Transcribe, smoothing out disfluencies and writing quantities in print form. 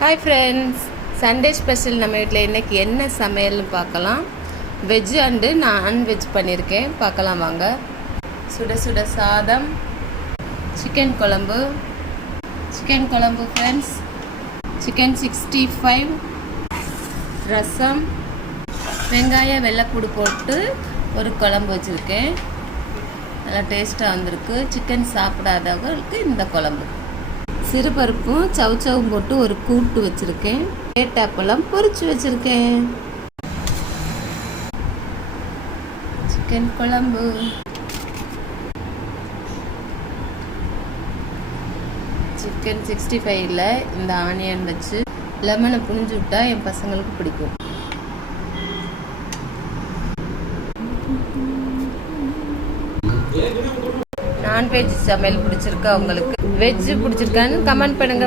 Hi friends, Sunday special நம்ம வீட்டில் இன்றைக்கி என்ன சமையல்னு பார்க்கலாம். வெஜ் அண்டு நான்வெஜ் பண்ணியிருக்கேன், பார்க்கலாம் வாங்க. சுட சுட சாதம், சிக்கன் குழம்பு ஃப்ரெண்ட்ஸ், சிக்கன் 65, ரசம், வெங்காயம் வெள்ளைப்பூடு போட்டு ஒரு குழம்பு வச்சுருக்கேன். நல்லா டேஸ்ட்டாக வந்திருக்கு. சிக்கன் சாப்பிடாதவங்களுக்கு இந்த குழம்பு. சிறுபருப்பும் சவுச்சவும் போட்டு ஒரு கூட்டு வச்சுருக்கேன். ஏட்டாப்பழம் பொரிச்சு வச்சுருக்கேன். சிக்கன் குழம்பு, சிக்கன் 65ல் இந்த ஆனியன் வச்சு லெமனை புழிஞ்சு விட்டா என் பசங்களுக்கு பிடிக்கும். நான்வெஜ் சமையல் பிடிச்சிருக்கா உங்களுக்கு? வெஜ் பிடிச்சிருக்கான்னு கமெண்ட் பண்ணுங்க.